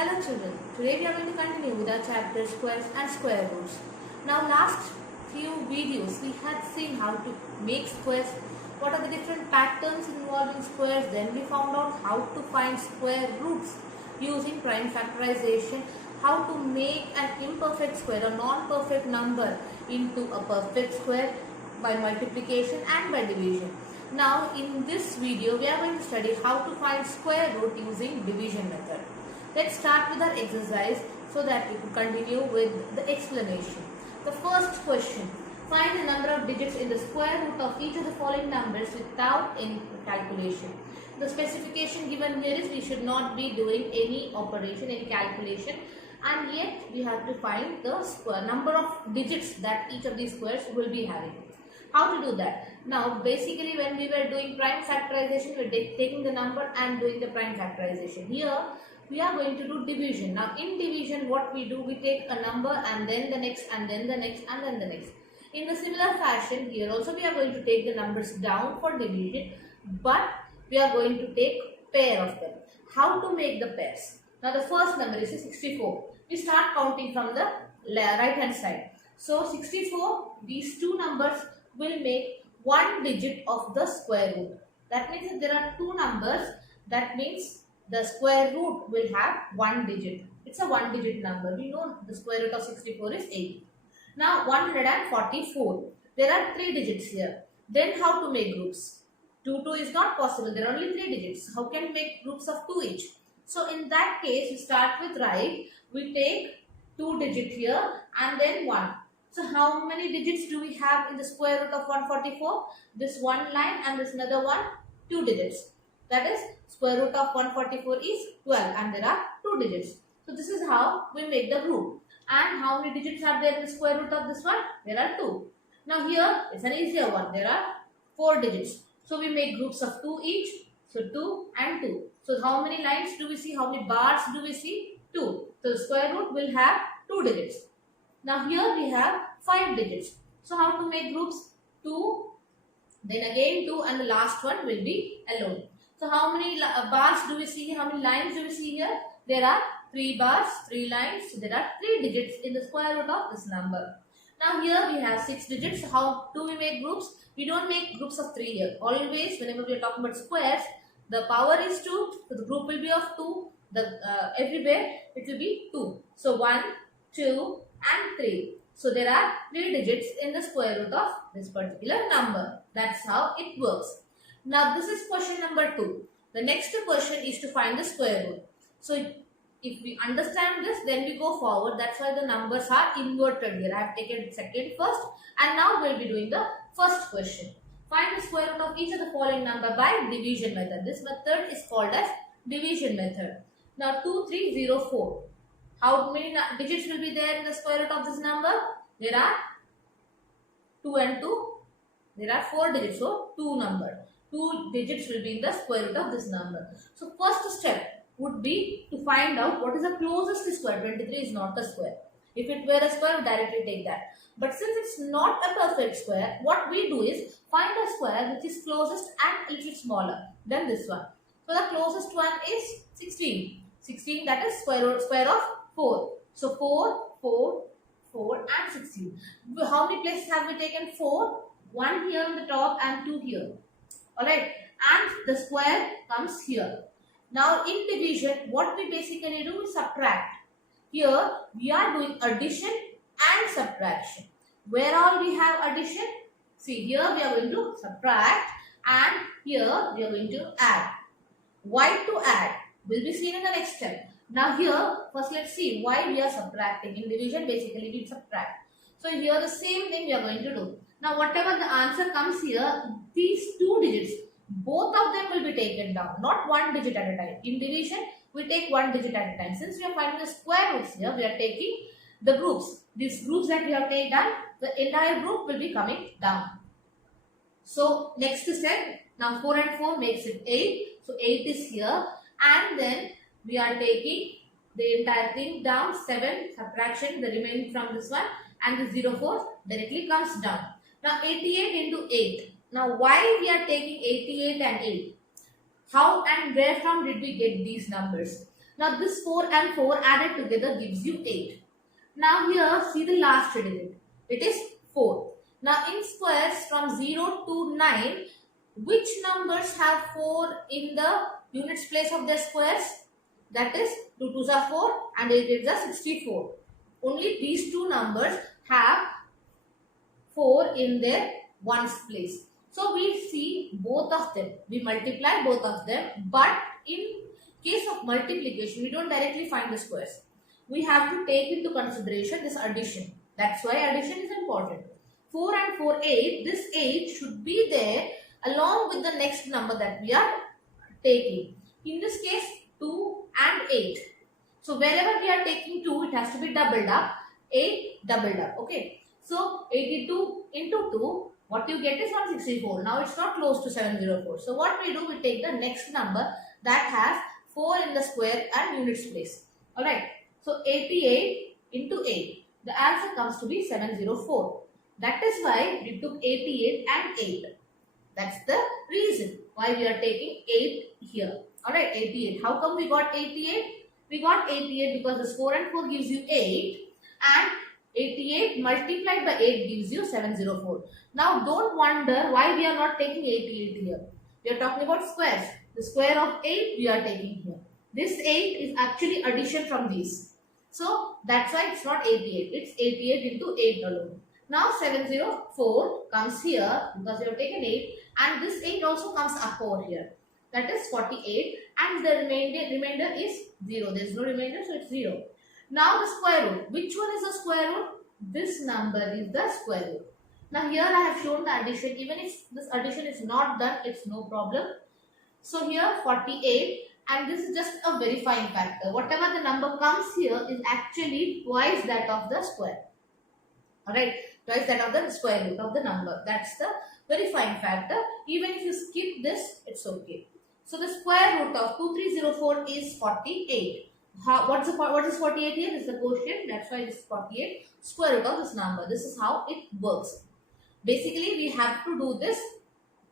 Hello children, today we are going to continue with our chapter squares and square roots. Now last few videos we had seen how to make squares, what are the different patterns involved in squares, then we found out how to find square roots using prime factorization, how to make an imperfect square, a non-perfect number into a perfect square by multiplication and by division. Now in this video we are going to study how to find square root using division method. Let's start with our exercise so that we can continue with the explanation. The first question, find the number of digits in the square root of each of the following numbers without any calculation. The specification given here is we should not be doing any operation, any calculation, and yet we have to find the square number of digits that each of these squares will be having. How to do that? Now basically when we were doing prime factorization, we were taking the number and doing the prime factorization. Here we are going to do division. Now in division what we do, we take a number and then the next and then the next and then the next. In the similar fashion here also we are going to take the numbers down for division, but we are going to take pair of them. How to make the pairs? Now the first number is 64. We start counting from the right hand side. So 64, these two numbers will make one digit of the square root. That means if there are two numbers, that means the square root will have one digit. It's a one digit number. We know the square root of 64 is 8. Now 144. There are three digits here. Then how to make groups? 2 is not possible. There are only three digits. How can we make groups of 2 each? So in that case, we start with right. We take 2 digits here and then 1. So how many digits do we have in the square root of 144? This one line and this another one, 2 digits. That is square root of 144 is 12 and there are 2 digits. So this is how we make the group. And how many digits are there in the square root of this one? There are 2. Now here it's an easier one. There are 4 digits. So we make groups of 2 each. So 2 and 2. So how many lines do we see? How many bars do we see? 2. So the square root will have 2 digits. Now here we have 5 digits. So how to make groups? 2, then again 2 and the last one will be alone. So how many bars do we see here? How many lines do we see here? There are 3 bars, 3 lines. So there are 3 digits in the square root of this number. Now here we have 6 digits. So how do we make groups? We don't make groups of 3 here. Always whenever we are talking about squares, the power is 2. So the group will be of 2. Everywhere it will be 2. So 1, 2 and 3. So there are 3 digits in the square root of this particular number. That's how it works. Now this is question number 2. The next question is to find the square root. So if we understand this, then we go forward. That's why the numbers are inverted here. I have taken second first and now we will be doing the first question. Find the square root of each of the following number by division method. This method is called as division method. Now 2, 3, 0, 4. How many digits will be there in the square root of this number? There are 2 and 2. There are 4 digits. So 2 number. 2 digits will be in the square root of this number. So first step would be to find out what is the closest square. 23 is not a square. If it were a square, we directly take that. But since it's not a perfect square, what we do is find a square which is closest and little smaller than this one. So the closest one is 16. 16, that is square of 4. So 4, 4, 4 and 16. How many places have we taken 4? 1 here on the top and 2 here. Alright. And the square comes here. Now in division, what we basically do is subtract. Here we are doing addition and subtraction. Where all we have addition? See, here we are going to subtract and here we are going to add. Why to add will be seen in the next step. Now here, first let's see why we are subtracting. In division, basically we subtract. So here the same thing we are going to do. Now whatever the answer comes here, these 2 digits, both of them will be taken down. Not 1 digit at a time. In division, we take 1 digit at a time. Since we are finding the square roots here, we are taking the groups. These groups that we have taken down, the entire group will be coming down. So next step, now 4 and 4 makes it 8. So 8 is here. And then we are taking the entire thing down, 7 subtraction, the remaining from this one, and the 0, 4 directly comes down. Now 88 into 8. Now why we are taking 88 and 8? How and where from did we get these numbers? Now this 4 and 4 added together gives you 8. Now here see the last digit. It is 4. Now in squares from 0 to 9, which numbers have 4 in the units place of their squares? That is 2 2s are 4 and 8 8s are 64. Only these two numbers have 4 in their ones place. So we see both of them. We multiply both of them, but in case of multiplication, we don't directly find the squares. We have to take into consideration this addition. That's why addition is important. 4 and 4, 8. This 8 should be there along with the next number that we are taking. In this case, 2 and 8. So wherever we are taking 2, it has to be doubled up. 8 doubled up. Okay. So 82 into 2, what you get is 164. Now it's not close to 704. So what we do, we take the next number that has 4 in the square and units place. Alright. So 88 into 8. The answer comes to be 704. That is why we took 88 and 8. That's the reason why we are taking 8 here. Alright, 88. How come we got 88? We got 88 because this 4 and 4 gives you 8 and 88 multiplied by 8 gives you 704. Now don't wonder why we are not taking 88 here. We are talking about squares. The square of 8 we are taking here. This 8 is actually addition from these. So that's why it's not 88. It's 88 into 8 alone. Now 704 comes here because we have taken 8 and this 8 also comes up over here. That is 48 and the remainder is 0. There is no remainder, so it's 0. Now the square root. Which one is the square root? This number is the square root. Now here I have shown the addition. Even if this addition is not done, it's no problem. So here 48 and this is just a verifying factor. Whatever the number comes here is actually twice that of the square. Alright, twice that of the square root of the number. That's the verifying factor. Even if you skip this, it's okay. So the square root of 2304 is 48. What is 48 here? This is the quotient. That's why this is 48. Square root of this number. This is how it works. Basically, we have to do this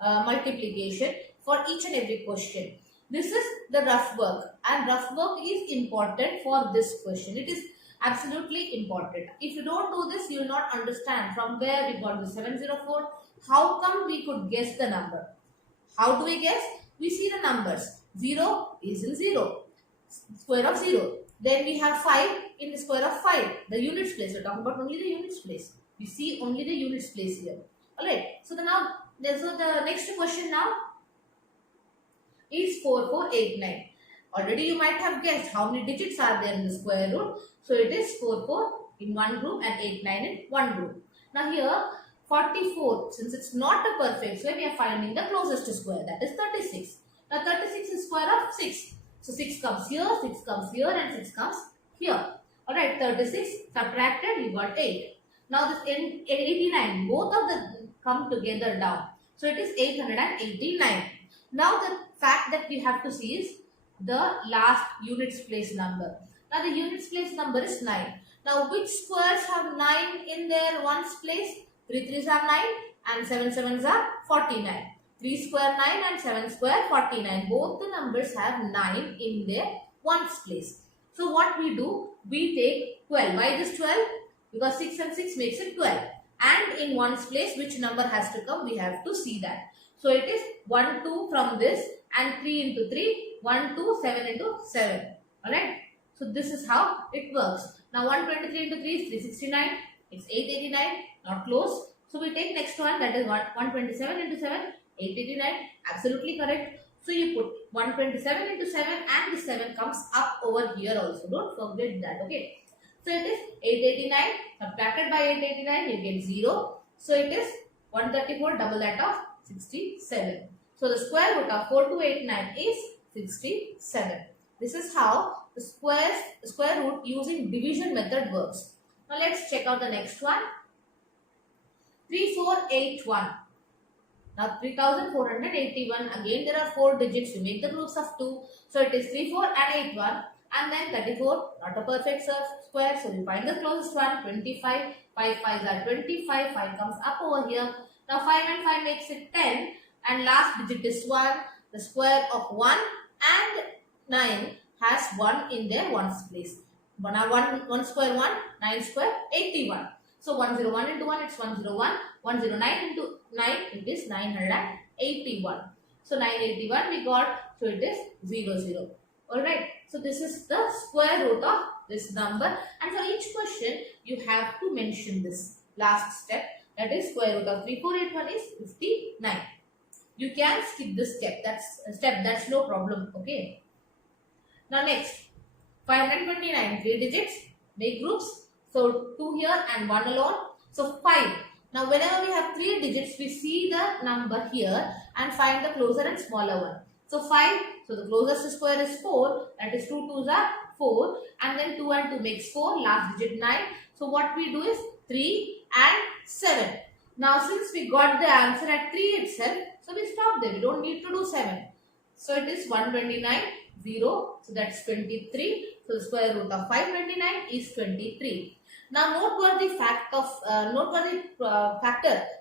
multiplication for each and every question. This is the rough work, and rough work is important for this question. It is absolutely important. If you don't do this, you will not understand from where we got the 704. How come we could guess the number? How do we guess? We see the numbers. 0 is in 0. Square of 0. Then we have 5 in the square of 5. The units place. We are talking about only the units place. We see only the units place here. Alright. So the next question now is 4489. Already you might have guessed how many digits are there in the square root. So it is 44 in one group and 89 in one group. Now here 44, since it's not a perfect square, we are finding the closest square, that is 36. Now 36 is square of 6. So 6 comes here, 6 comes here and 6 comes here. Alright, 36 subtracted, you got 8. Now this 89, both of them come together down. So it is 889. Now the fact that we have to see is the last units place number. Now the units place number is 9. Now which squares have 9 in their ones place? 3 3s are 9 and 7 7s are 49. 3 square 9 and 7 square 49. Both the numbers have 9 in their ones place. So what we do? We take 12. Why this 12? Because 6 and 6 makes it 12. And in ones place, which number has to come? We have to see that. So it is 1 2 from this and 3 into 3. 1 2 7 into 7. Alright. So this is how it works. Now 123 into 3 is 369. It's 889. Not close. So we take next one, that is 127 into 7. 889, absolutely correct. So you put 127 into 7 and the 7 comes up over here also. Don't forget that, okay. So it is 889 subtracted by 889, you get 0. So it is 134, double that of 67. So the square root of 4289 is 67. This is how the square root using division method works. Now let's check out the next one. 3481. Now 3481, again there are 4 digits, we make the groups of 2. So it is 34 and 81 and then 34, not a perfect square. So we find the closest one, 25. 5 5s are 25, 5 comes up over here. Now 5 and 5 makes it 10 and last digit is 1. The square of 1 and 9 has 1 in their ones place. 1 square 1, 9 square 81. So 101 into 1 it's 101. 109 into 9 it is 981. So 981 we got, so it is 00. Alright. So this is the square root of this number, and for each question you have to mention this last step, that is square root of 3481 is 59. You can skip this step. That's no problem. Okay. Now next, 529, 3 digits, make groups. So 2 here and 1 alone. So 5. Now whenever we have 3 digits, we see the number here and find the closer and smaller one. So 5, so the closest square is 4, that is 2 2s are 4, and then 2 and 2 makes 4, last digit 9. So what we do is 3 and 7. Now since we got the answer at 3 itself, so we stop there, we don't need to do 7. So it is 129, 0, so that's 23. So the square root of 529 is 23. Now noteworthy factor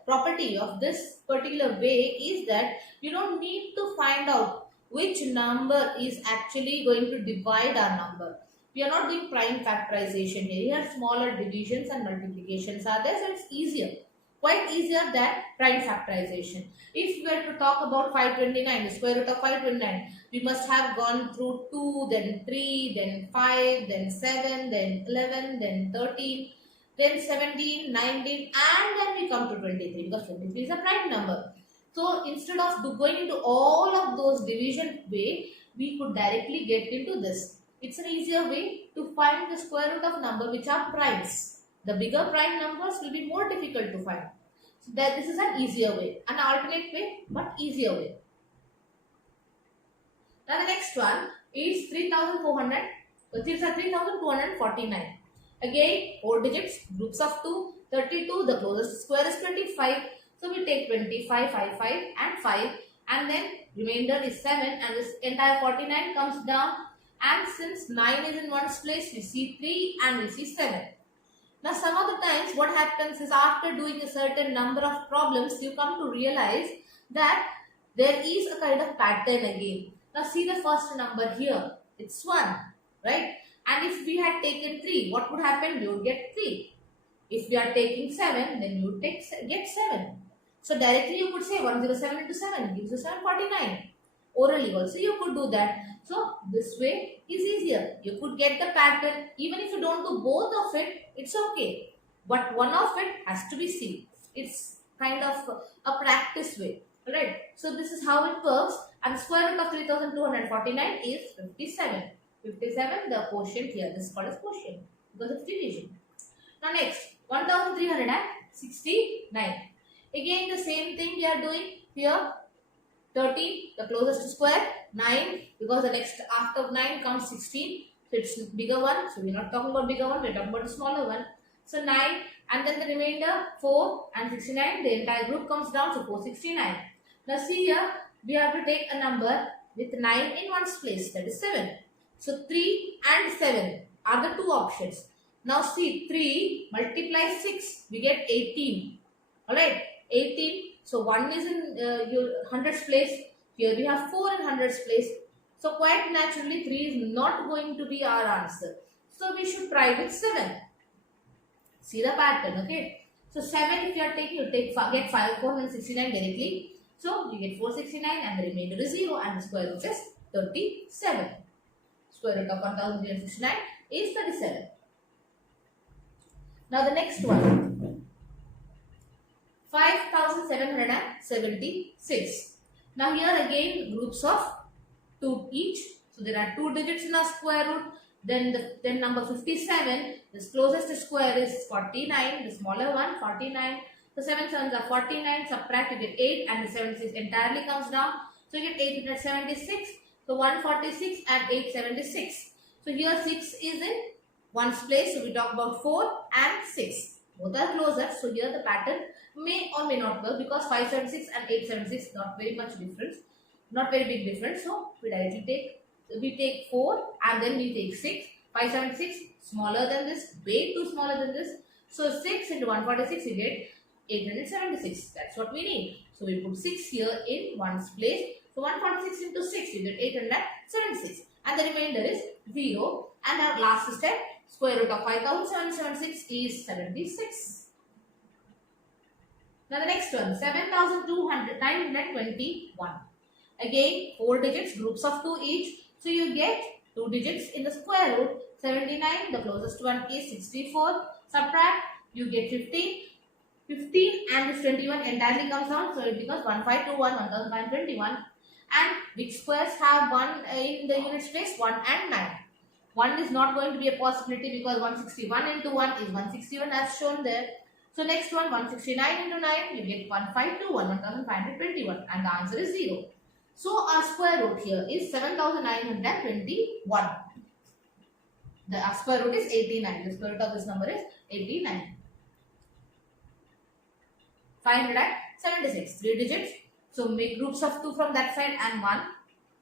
property of this particular way is that you don't need to find out which number is actually going to divide our number. We are not doing prime factorization here. Here smaller divisions and multiplications are there, so it's easier. Quite easier than prime factorization. If we were to talk about 529, the square root of 529, we must have gone through 2, then 3, then 5, then 7, then 11, then 13, then 17, 19, and then we come to 23, because 23 is a prime number. So instead of going into all of those division way, we could directly get into this. It's an easier way to find the square root of number which are primes. The bigger prime numbers will be more difficult to find. So this is an easier way, an alternate way, but easier way. Now the next one is 3,400. These are 3,249. Again, 4 digits, groups of 2, 32. The closest square is 25. So we take 25, 5, 5 and 5, and then remainder is 7, and this entire 49 comes down. And since 9 is in one's place, we see 3 and we see 7. Now some of the times what happens is, after doing a certain number of problems, you come to realize that there is a kind of pattern again. Now see the first number here, it's 1, right? And if we had taken 3, what would happen? We would get 3. If we are taking 7, then you would get 7. So directly you could say 107 into 7 gives you 749. Orally also you could do that. So this way is easier. You could get the pattern. Even if you don't do both of it, it's okay. But one of it has to be seen. It's kind of a practice way. Right? So this is how it works. And the square root of 3,249 is 57. 57, the quotient here. This is called as quotient because of division. Now next, 1,369. Again the same thing we are doing here. 13, the closest square, 9, because the next after 9 comes 16, so it's bigger one. So we're not talking about bigger one, we're talking about a smaller one. So 9, and then the remainder 4 and 69, the entire group comes down, so 469. Now see here, we have to take a number with 9 in one's place, that is 7. So 3 and 7 are the two options. Now see, 3 multiplies 6, we get 18. Alright, 18. So 1 is in your hundreds place. Here we have 4 in hundreds place. So quite naturally 3 is not going to be our answer. So we should try with 7. See the pattern, okay? So 7 if you are taking, you get 469 directly. So you get 469 and the remainder is 0 and the square root is 37. Square root of 1069 is 37. Now the next one. 5,776. Now here again groups of 2 each. So there are 2 digits in our square root. Then number 57. The closest square is 49. The smaller one 49. So 7 sevens are 49. Subtract, you get 8 and the 76 entirely comes down. So you get 876. So 146 and 876. So here 6 is in one's place. So we talk about 4 and 6. Both are closer. So here the pattern may or may not work, because 576 and 876 not very much difference, not very big difference. So we directly take 4 and then we take 6. 576 smaller than this, way too smaller than this. So 6 into 146 you get 876. That's what we need. So we put 6 here in one's place. So 146 into 6 you get 876. and the remainder is 0. And our last step, square root of 5776 is 76. Now the next one, 7,921. Again, 4 digits, groups of 2 each. So you get 2 digits in the square root. 79, the closest one is 64. Subtract, you get 15. 15 and this 21 entirely comes down. So it becomes 1521, 1521. And which squares have 1 in the unit place? 1 and 9. 1 is not going to be a possibility because 161 into 1 is 161 as shown there. So next one, 169 into 9, you get 1521, 1521, and the answer is 0. So our square root here is 7921. The square root is 89. The square root of this number is 89. 576, 3 digits. So make groups of 2 from that side and 1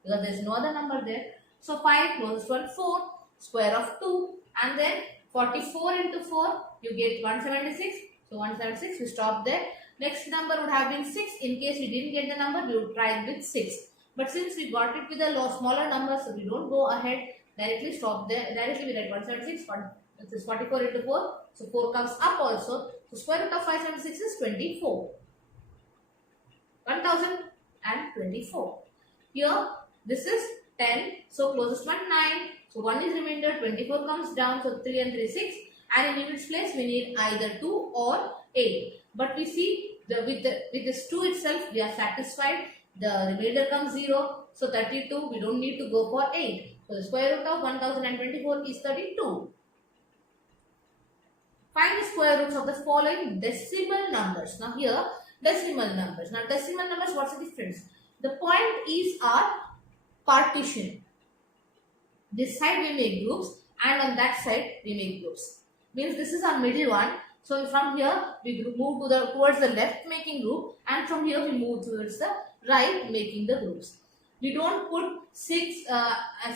because there is no other number there. So 5 closest one 4, square of 2, and then 44 into 4, you get 176. So 176, we stop there. Next number would have been 6. In case we didn't get the number, we would try with 6. But since we got it with a smaller number, so we don't go ahead, directly stop there. Directly we write 176, this is 44 into 4. So 4 comes up also. So square root of 576 is 24. 1024. Here, this is 10. So closest one 9. So 1 is remainder, 24 comes down. So 3 and 3, 6. And in units place, we need either 2 or 8. But we see with this 2 itself, we are satisfied. The remainder comes 0. So 32, we don't need to go for 8. So the square root of 1024 is 32. Find the square roots of the following decimal numbers. Now here, decimal numbers. Now decimal numbers, what's the difference? The point is our partition. This side we make groups and on that side we make groups. Means this is our middle one. So from here we move towards the left making group, and from here we move towards the right making the groups. We don't put 6 and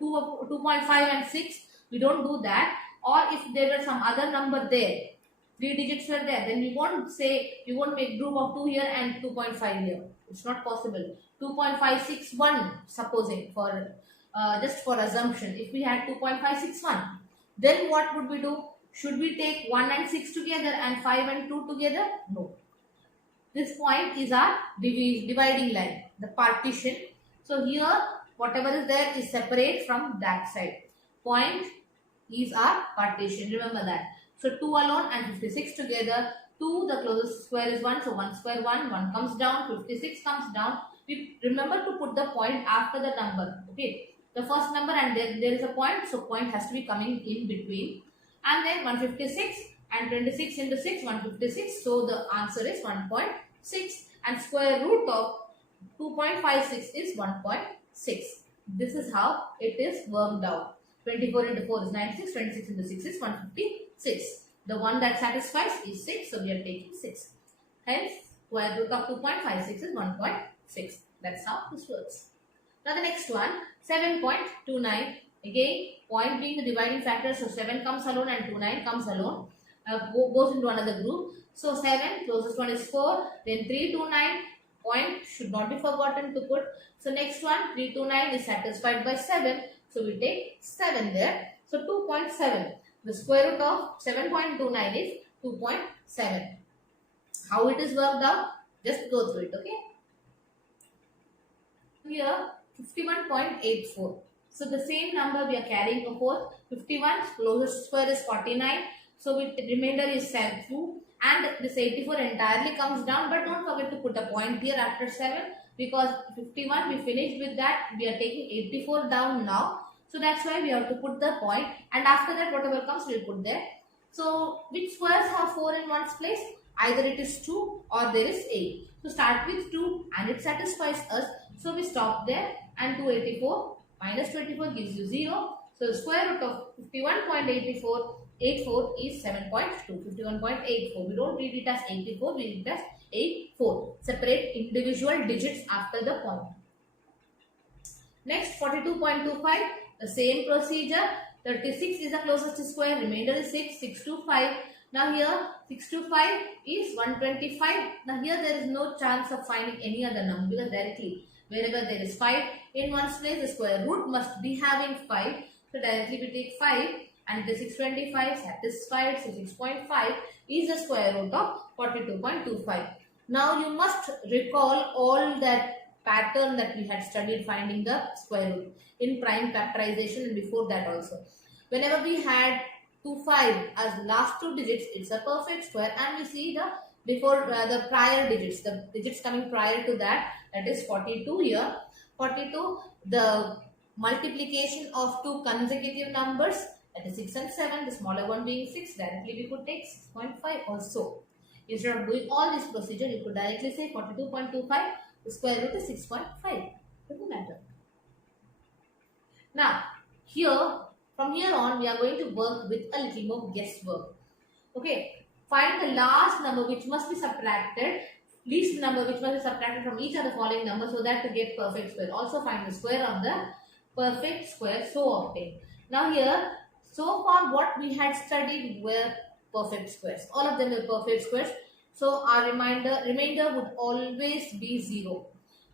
2.5 and 6. We don't do that. Or if there were some other number there, 3 digits were there, then we won't make group of 2 here and 2.5 here. It's not possible. 2.561, supposing for just for assumption, if we had 2.561, then what would we do? Should we take 1 and 6 together and 5 and 2 together? No. This point is our dividing line, the partition. So here, whatever is there is separate from that side. Point is our partition. Remember that. So 2 alone and 56 together. 2, the closest square is 1. So 1 square 1. 1 comes down. 56 comes down. We remember to put the point after the number. Okay. The first number and there is a point. So point has to be coming in between. And then 156 and 26 into 6. 156. So the answer is 1.6. And square root of 2.56 is 1.6. This is how it is worked out. 24 into 4 is 96, 26 into 6 is 156. The one that satisfies is 6, so we are taking 6. Hence, square root of 2.56 is 1.6. That's how this works. Now the next one, 7.29. Again, point being the dividing factor, so 7 comes alone and 29 comes alone. Goes into another group. So 7, closest one is 4, then 329. Point should not be forgotten to put. So next one, 329 is satisfied by 7. So we take 7 there. So 2.7. The square root of 7.29 is 2.7. How it is worked out? Just go through it, okay? Here, 51.84. So the same number we are carrying forth. 51, closest square is 49. So remainder is 2. And this 84 entirely comes down. But don't forget to put a point here after 7. Because 51 we finished with that. We are taking 84 down now. So that's why we have to put the point, and after that whatever comes we will put there. So which squares have 4 in one's place? Either it is 2 or there is 8. So start with 2 and it satisfies us. So we stop there, and 284 minus 24 gives you 0. So the square root of 51.84 is 7.2. 51.84. We don't read it as 84, we read it as 84. Separate individual digits after the point. Next, 42.25. The same procedure. 36 is the closest square. Remainder is 6. 6 to 5. Now here 6 to 5 is 125. Now here there is no chance of finding any other number because directly Wherever there is 5 in one's place, the square root must be having 5. So directly we take 5 and the 625 satisfied. So 6.5 is the square root of 42.25. Now you must recall all that pattern that we had studied finding the square root in prime factorization and before that also. Whenever we had 25 as last two digits, it's a perfect square, and we see the before the prior digits, the digits coming prior to that, that is 42 here. 42, the multiplication of two consecutive numbers, that is 6 and 7, the smaller one being 6, directly we could take 6.5 also. Instead of doing all this procedure, you could directly say 42.25, the square root is 6.5. Doesn't matter. Now, here, from here on, we are going to work with a little more guesswork. Okay, find the last number which must be subtracted, least number which must be subtracted from each of the following numbers so that to get perfect square. Also find the square of the perfect square, so obtain. Now here, so far what we had studied were perfect squares. All of them were perfect squares. So our remainder would always be 0.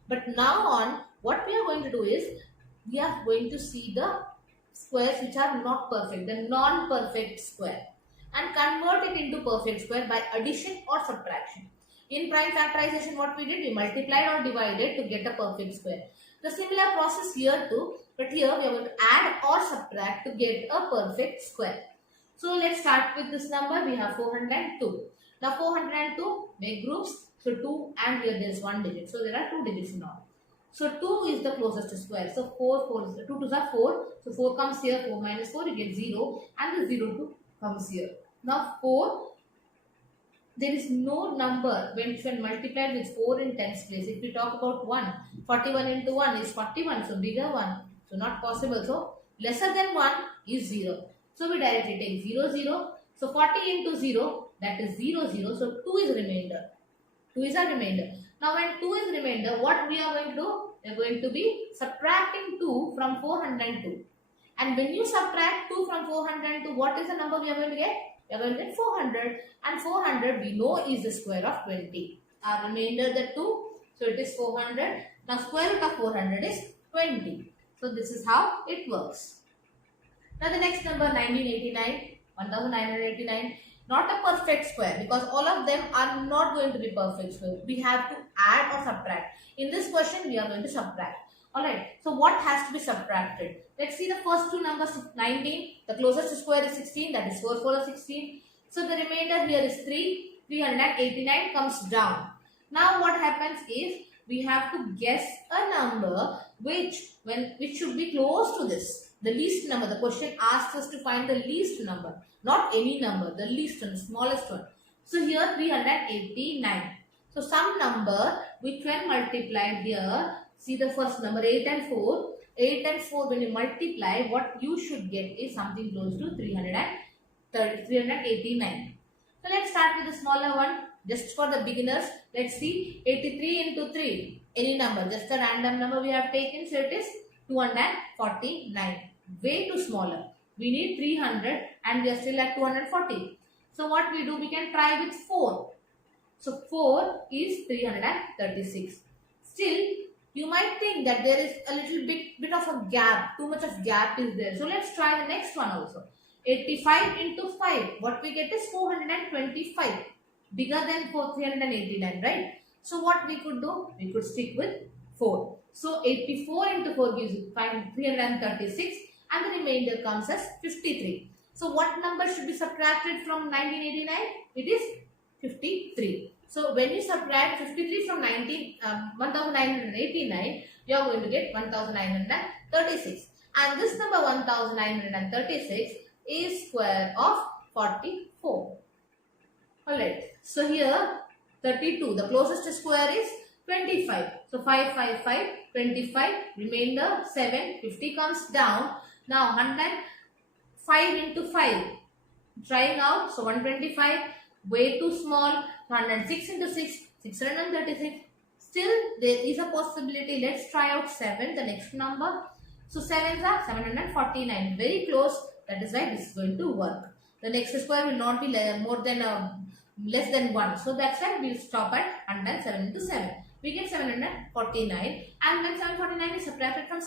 But now on, what we are going to do is, we are going to see the squares which are not perfect, the non-perfect square, and convert it into perfect square by addition or subtraction. In prime factorization, what we did, we multiplied or divided to get a perfect square. The similar process here too, but here we are going to add or subtract to get a perfect square. So let's start with this number. We have 402. Now 402 make groups. So 2 and here there is 1 digit. So there are 2 digits in all. So 2 is the closest square. So 4 is 2 2s are 4. So 4 comes here. 4 minus 4 you get 0, and the 0 2 comes here. Now 4. There is no number when multiplied with 4 in tens place. If we talk about 1, 41 into 1 is 41. So bigger 1. So not possible. So lesser than 1 is 0. So we directly take 0, 0. So 40 into 0, that is 0, 0. So 2 is remainder. 2 is a remainder. Now when 2 is remainder, what we are going to do? We are going to be subtracting 2 from 402. And when you subtract 2 from 402, what is the number we are going to get? We are going to get 400. And 400 we know is the square of 20. Our remainder the 2. So it is 400. Now square root of 400 is 20. So this is how it works. Now the next number 1989, 1989, not a perfect square because all of them are not going to be perfect square. We have to add or subtract. In this question we are going to subtract. Alright, so what has to be subtracted? Let's see the first two numbers. 19, the closest square is 16, that is 4 4 is 16. So the remainder here is 3, 389 comes down. Now what happens is we have to guess a number which should be close to this. The least number. The question asks us to find the least number, not any number, the least one, smallest one. So here 389. So some number which when multiplied here, see the first number 8 and 4. 8 and 4 when you multiply, what you should get is something close to 389. So let's start with the smaller one. Just for the beginners, let's see 83 into 3. Any number, just a random number we have taken. So it is 249. Way too smaller. We need 300 and we are still at 240. So what we do, we can try with 4. So 4 is 336. Still, you might think that there is a little bit of a gap. Too much of gap is there. So let's try the next one also. 85 into 5. What we get is 425. Bigger than 389, right? So what we could do? We could stick with 4. So 84 into 4 gives you 336 and the remainder comes as 53. So what number should be subtracted from 1989? It is 53. So when you subtract 53 from 1989, you are going to get 1936. And this number 1936 is square of 44. Alright. So here 32. The closest square is 25. So 5, 5, 5, 25. Remainder 7. 50 comes down. Now 105 into 5. Trying out. So 125. Way too small. 106 into 6. 636. Still there is a possibility. Let's try out 7. The next number. So 7s are 749. Very close. That is why this is going to work. The next square will not be less than 1. So that's why we will stop at 107 into 7. we get 749, and then 749 is subtracted from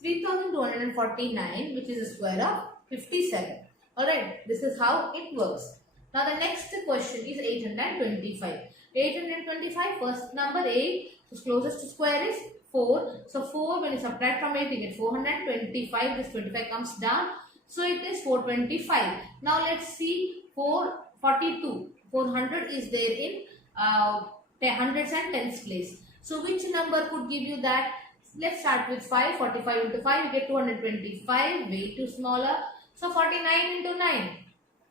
3249, which is the square of 57. Alright, this is how it works. Now the next question is 825. 825, first number 8, so closest to square is 4. So 4, when you subtract from 8, you get 425. This 25 comes down. So it is 425. Now let's see 442. 400 is there in hundreds and tens place. So which number could give you that? Let's start with 5. 45 into 5, you get 225. Way too smaller. So 49 into 9.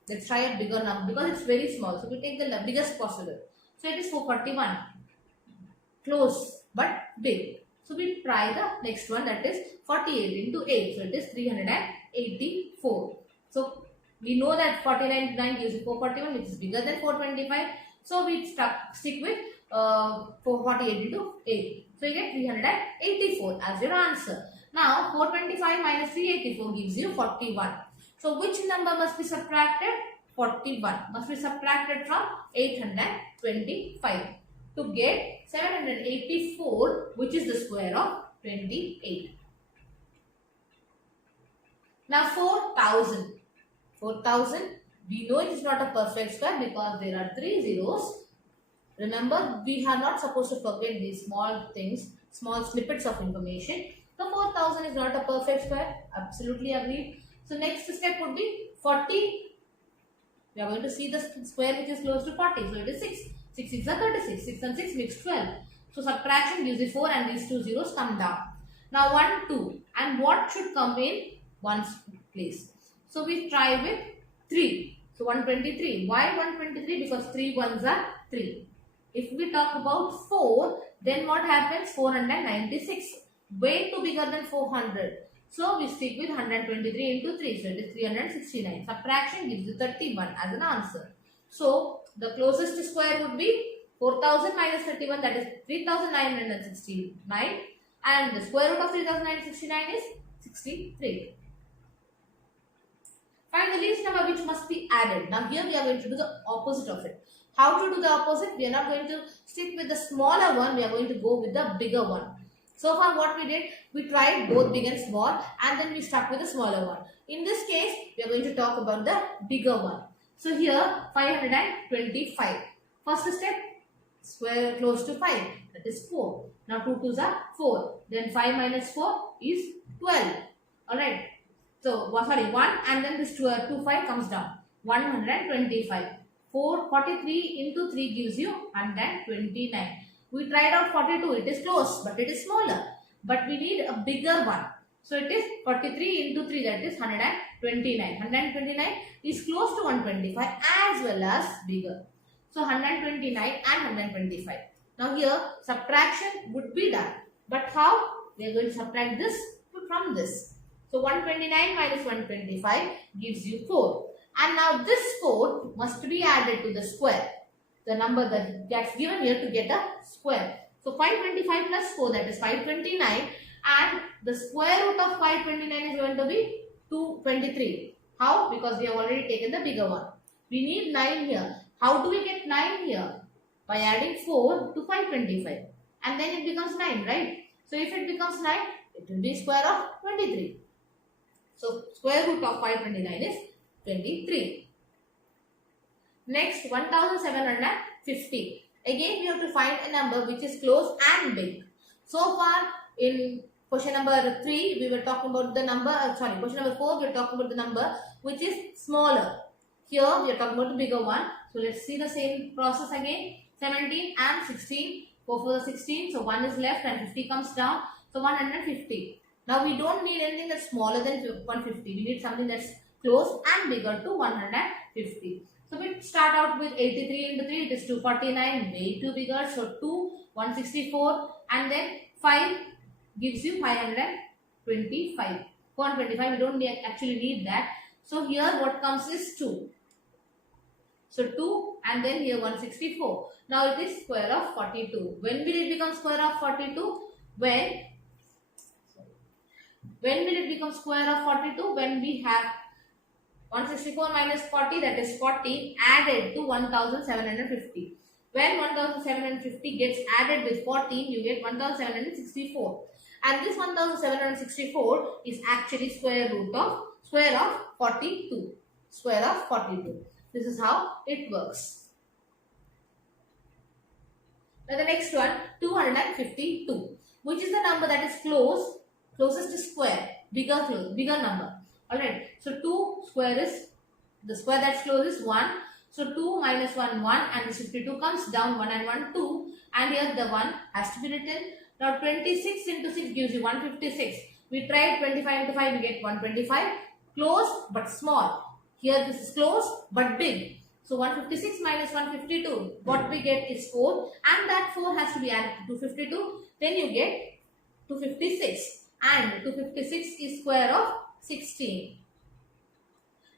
Let's try a bigger number because it's very small. So we take the biggest possible. So it is 441. Close but big. So we try the next one, that is 48 into 8. So it is 384. So we know that 49 into 9 gives you 441, which is bigger than 425. So we stick with 448 into 8. So you get 384 as your answer. Now 425 minus 384 gives you 41. So which number must be subtracted? 41 must be subtracted from 825 to get 784, which is the square of 28. Now 4,000. 4,000, we know it is not a perfect square because there are 3 zeros. Remember, we are not supposed to forget these small things, small snippets of information. So 4,000 is not a perfect square. Absolutely agreed. So next step would be 40. We are going to see the square which is close to 40. So it is 6. 6 6 are 36. 6 and 6 makes 12. So subtraction gives you 4 and these 2 zeros come down. Now 1, 2. And what should come in one's place? So we try with 3. So 123. Why 123? Because 3 ones are 3. If we talk about 4, then what happens? 496. Way too bigger than 400. So we stick with 123 into 3. So it is 369. Subtraction gives you 31 as an answer. So the closest square would be 4000 minus 31, that is 3969. And the square root of 3969 is 63. Find the least number which must be added. Now here we are going to do the opposite of it. How to do the opposite? We are not going to stick with the smaller one. We are going to go with the bigger one. So far what we did, we tried both big and small and then we stuck with the smaller one. In this case, we are going to talk about the bigger one. So here 525. First step, square close to 5, that is 4. Now 2 2s are 4. Then 5 minus 4 is 12. Alright. So, 1 and then this 2 5 comes down. 125. 443 into 3 gives you 129. We tried out 42. It is close, but it is smaller. But we need a bigger one. So, it is 43 into 3, that is 129. 129 is close to 125 as well as bigger. So, 129 and 125. Now, here subtraction would be done. But how? We are going to subtract this from this. So 129 minus 125 gives you 4. And now this 4 must be added to the square. The number that gets given here to get a square. So 525 plus 4, that is 529. And the square root of 529 is going to be 223. How? Because we have already taken the bigger one. We need 9 here. How do we get 9 here? By adding 4 to 525. And then it becomes 9, right? So if it becomes 9, it will be square of 23. So, square root of 529 is 23. Next, 1750. Again, we have to find a number which is close and big. So far, in question number 3, we were talking about the number, question number 4, we were talking about the number which is smaller. Here, we are talking about the bigger one. So, let's see the same process again. 17 and 16. 4 for the 16. So, 1 is left and 50 comes down. So, 150. Now, we don't need anything that's smaller than 150. We need something that's close and bigger to 150. So, we start out with 83 into 3. It is 249. Way too bigger. So, 2, 164 and then 5 gives you 525. 425, we don't actually need that. So, here what comes is 2. So, 2 and then here 164. Now, it is square of 42. When will it become square of 42? When will it become square of 42? When we have 164 minus 40, that is 40, added to 1750. When 1750 gets added with 14, you get 1764. And this 1764 is actually square of 42. Square of 42. This is how it works. Now the next one, 252, which is the number that is closest to square, bigger number. Alright, so 2 square is, the square that's closest is 1. So 2 minus 1, 1, and this 52 comes down, 1 and 1, 2. And here the 1 has to be written. Now 26 into 6 gives you 156. We tried 25 into 5, we get 125. Close but small. Here this is close but big. So 156 minus 152, what we get is 4, and that 4 has to be added to 252. Then you get 256, and 256 is square of 16.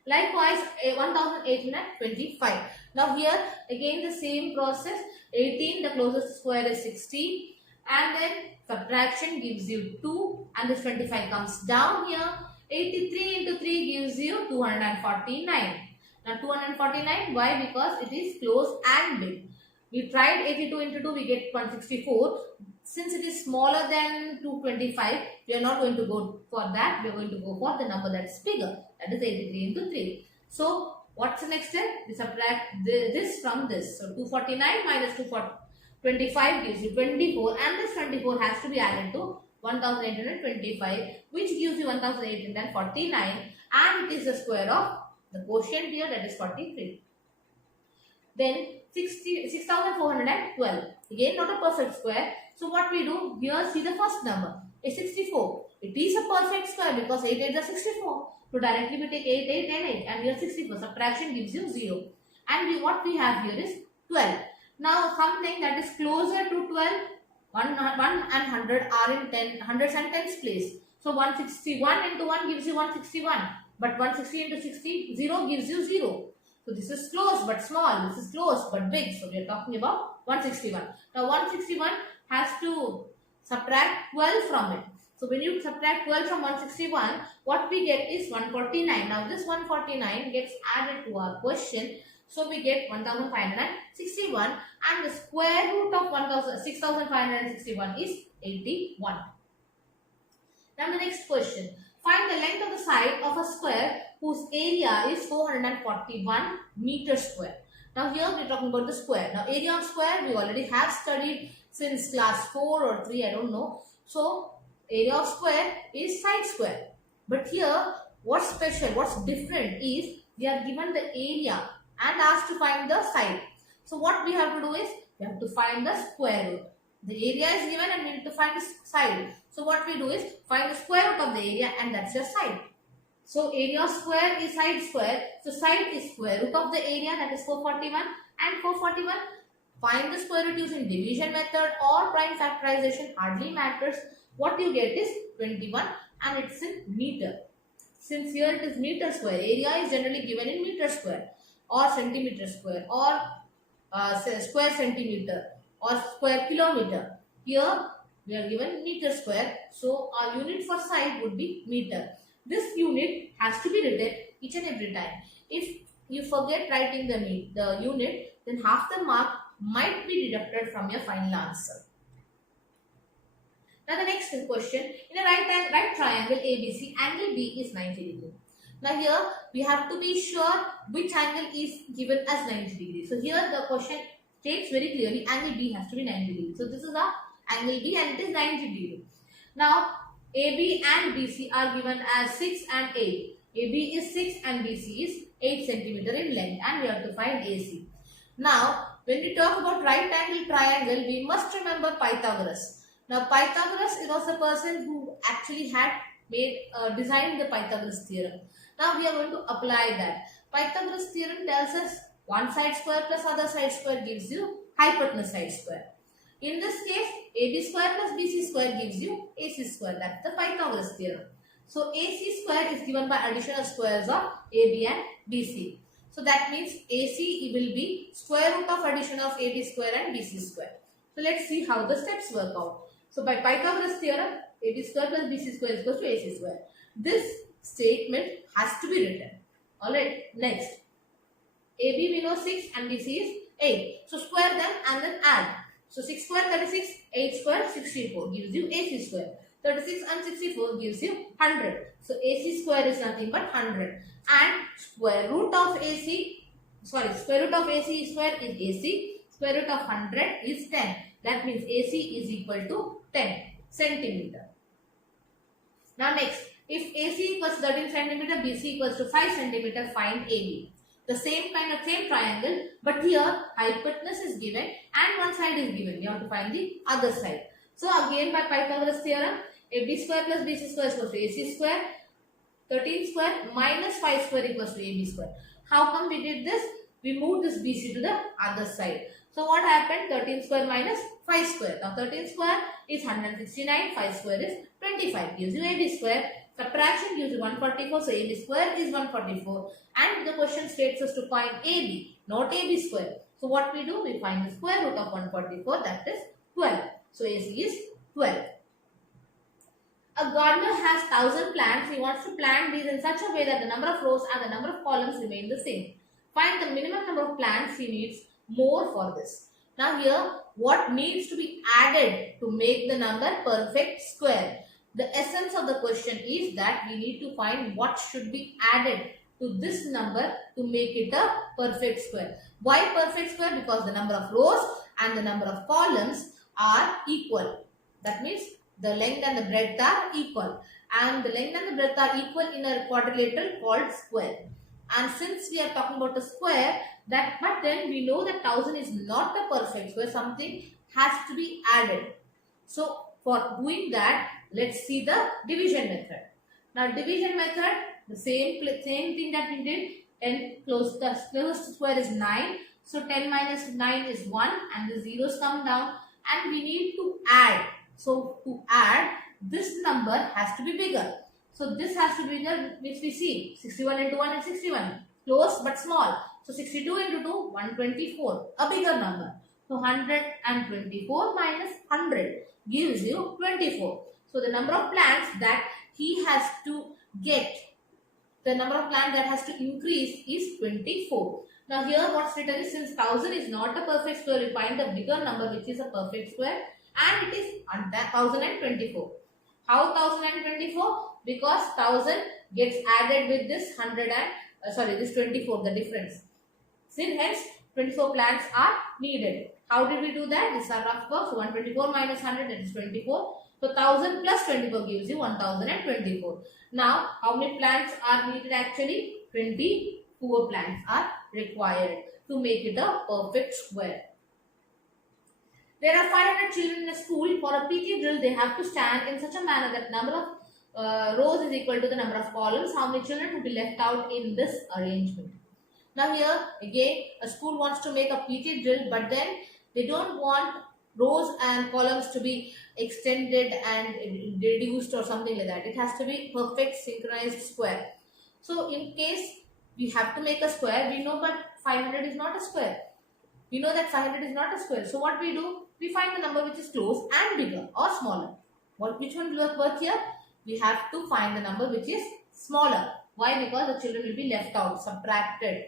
Likewise, 1825. Now here again the same process. 18, the closest square is 16, and then subtraction gives you 2, and this 25 comes down here. 83 into 3 gives you 249. Now 249, why? Because it is close and big. We tried 82 into 2, we get 164. Since it is smaller than 225, we are not going to go for that. We are going to go for the number that is bigger. That is 83 into 3. So what's the next step? We subtract this from this. So 249 minus 225 gives you 24, and this 24 has to be added to 1825, which gives you 1849, and it is the square of the quotient here, that is 43. Then 6412. Again, not a perfect square. So what we do here, see the first number is 64. It is a perfect square because 8 8 is 64. So directly we take 8 8 and 8, and here 64. Subtraction gives you 0. And what we have here is 12. Now something that is closer to 12, 1 and 100 are in hundreds and tens place. So 161 into 1 gives you 161. But 160 into 60, 0 gives you 0. So this is close but small. This is close but big. So we are talking about 161. Now 161 has to subtract 12 from it. So when you subtract 12 from 161, what we get is 149. Now this 149 gets added to our question. So we get 1561, and the square root of 6561 is 81. Now the next question. Find the length of the side of a square whose area is 441 meters square. Now here we are talking about the square. Now area of square we already have studied since class 4 or 3, I don't know. So area of square is side square. But here what's special, what's different is we are given the area and asked to find the side. So what we have to do is we have to find the square root. The area is given and we need to find the side. So what we do is find the square root of the area, and that's your side. So area of square is side square. So side is square root of the area, that is 441, and 441. Find the square root using division method or prime factorization, hardly matters. What you get is 21, and it's in meter. Since here it is meter square, area is generally given in meter square or centimeter square or square centimeter or square kilometer. Here we are given meter square, so our unit for side would be meter. This unit has to be written each and every time. If you forget writing the unit, then half the mark might be deducted from your final answer. Now the next question, in a right triangle ABC, angle B is 90 degrees. Now here we have to be sure which angle is given as 90 degrees. So here the question states very clearly angle B has to be 90 degrees. So this is the angle B and it is 90 degrees. Now AB and BC are given as 6 and 8. AB is 6 and BC is 8 centimeter in length, and we have to find AC. Now when we talk about right angle triangle, we must remember Pythagoras. Now Pythagoras was the person who actually had designed the Pythagoras theorem. Now we are going to apply that. Pythagoras theorem tells us one side square plus other side square gives you hypotenuse side square. In this case, AB square plus BC square gives you AC square. That's the Pythagoras theorem. So AC square is given by addition of squares of AB and BC. So that means AC will be square root of addition of AB square and BC square. So let's see how the steps work out. So by Pythagoras theorem, AB square plus BC square is equal to AC square. This statement has to be written. Alright, next. AB we know 6 and BC is 8. So square them and then add. So 6 square 36, 8 square 64 gives you AC square. 36 and 64 gives you 100. So AC square is nothing but 100. And square root of AC square is AC. Square root of 100 is 10. That means AC is equal to 10 centimeter. Now next, if AC equals 13 centimeter, BC equals to 5 centimeter, find AB. The same triangle, but here hypotenuse is given and one side is given. You have to find the other side. So again by Pythagoras theorem, AB square plus BC square equals to AC square. 13 square minus 5 square equals to AB square. How come we did this? We moved this BC to the other side. So what happened? 13 square minus 5 square. Now 13 square is 169, 5 square is 25. Gives you AB square. Subtraction gives you 144. So AB square is 144. And the question states us to find AB, not AB square. So what we do? We find the square root of 144, that is 12. So AC is 12. A gardener has 1000 plants. He wants to plant these in such a way that the number of rows and the number of columns remain the same. Find the minimum number of plants he needs more for this. Now here, what needs to be added to make the number perfect square? The essence of the question is that we need to find what should be added to this number to make it a perfect square. Why perfect square? Because the number of rows and the number of columns are equal. That means the length and the breadth are equal. And the length and the breadth are equal in a quadrilateral called square. And since we are talking about a square, but then we know that 1000 is not a perfect square. Something has to be added. So for doing that, let's see the division method. Now division method, the same thing that we did. 10 closest square is 9. So 10 minus 9 is 1 and the zeros come down and we need to add. So to add, this number has to be bigger. So this has to be bigger, which we see 61 into 1 is 61. Close but small. So 62 into 2, 124. A bigger number. So 124 minus 100 gives you 24. So the number of plants that he has to get, the number of plants that has to increase is 24. Now here what's written is, since 1000 is not a perfect square, we find the bigger number which is a perfect square and it is 1024. How 1024? Because 1000 gets added with this 24, the difference. Hence 24 plants are needed. How did we do that? This is our rough work. So 124 minus 100, that is 24. So 1000 plus 24 gives you 1024. Now how many plants are needed actually? 24 plants are required to make it a perfect square. There are 500 children in a school. For a PT drill, they have to stand in such a manner that number of rows is equal to the number of columns. How many children will be left out in this arrangement? Now here again, a school wants to make a PT drill, but then they don't want rows and columns to be extended and reduced or something like that. It has to be perfect synchronized square. So in case we have to make a square, we know but 500 is not a square. We know that 500 is not a square. So what we do? We find the number which is close and bigger or smaller. Which one will work here? We have to find the number which is smaller. Why? Because the children will be left out, subtracted.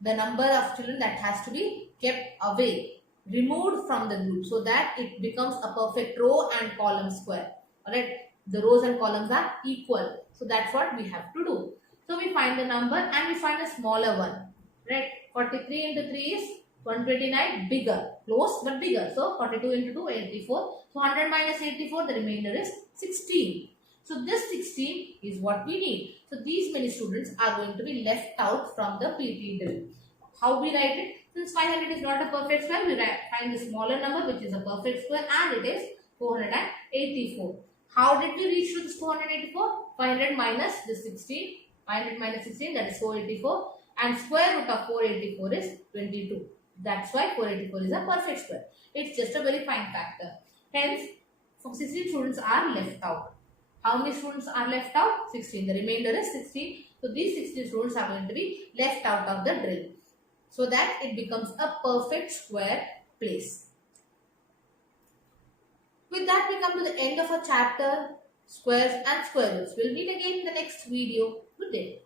The number of children that has to be kept away, removed from the group, so that it becomes a perfect row and column square. Alright, the rows and columns are equal. So that's what we have to do. So we find the number and we find a smaller one. Right, 43 into 3 is 129, bigger, close but bigger. So 42 into 2, 84. So 100 minus 84, the remainder is 16. So this 16 is what we need. So these many students are going to be left out from the PT drill. How we write it? Since 500 is not a perfect square, we find the smaller number which is a perfect square and it is 484. How did we reach to this 484? 500 minus the 16. 500 minus 16, that is 484. And square root of 484 is 22. That's why 484 is a perfect square. It's just a very fine factor. Hence, 16 students are left out. How many students are left out? 16. The remainder is 16. So these 16 students are going to be left out of the drill, so that it becomes a perfect square place. With that, we come to the end of our chapter, squares and square roots. We'll meet again in the next video. Good day.